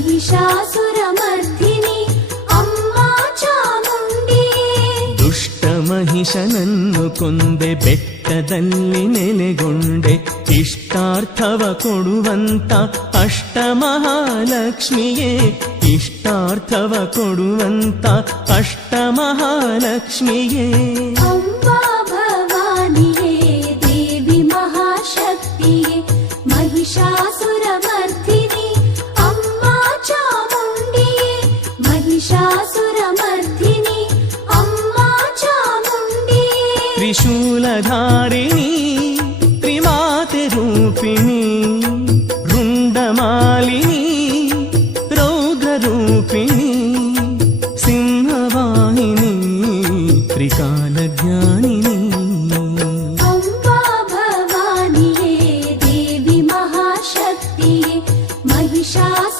ಮಹಿಷಾಸುರಮರ್ಧಿನಿ ಅಮ್ಮ ಚಾಮುಂಡಿಯೇ. ದುಷ್ಟ ಮಹಿಷನನ್ನು ಕೊಂದೆ ಬೆಟ್ಟದಲ್ಲಿ ನೆಲೆಗೊಂಡೆ, ಇಷ್ಟಾರ್ಥವ ಕೊಡುವಂತ ಅಷ್ಟಮಹಾಲಕ್ಷ್ಮಿಯೇ, ಇಷ್ಟಾರ್ಥವ ಕೊಡುವಂತ ಅಷ್ಟಮಹಾಲಕ್ಷ್ಮಿಯೇ. ಅಂಬಾ ಭವಾನಿಯೇ ದೇವಿ ಮಹಾಶಕ್ತಿಯೇ, ಮಹಿಷಾಸುರಮರ್ಧಿನಿ ಅಮ್ಮ ಚಾಮುಂಡಿಯೇ, ಮಹಿಷಾಸುರಮರ್ಧಿನಿ ಅಮ್ಮ ಚಾಮುಂಡಿಯೇ. ತ್ರಿಶೂಲಧಾರಿಣಿ ತ್ರಿಮಾತೆ ರೂಪಿಣಿ